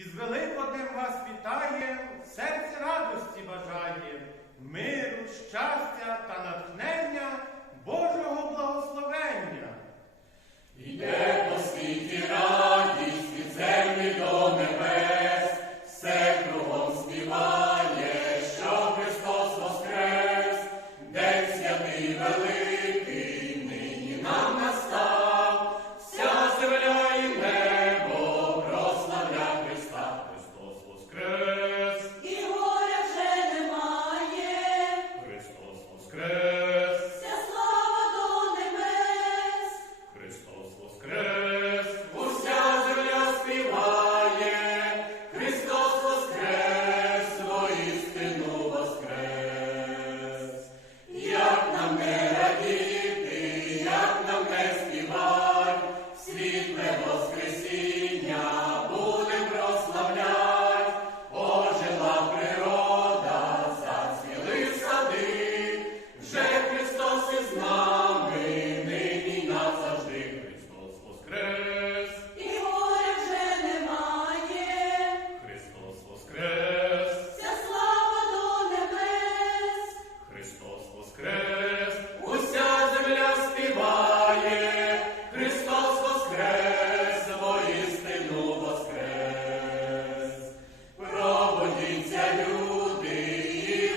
Із Великоднем вас вітає,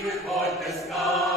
приходьте скажете.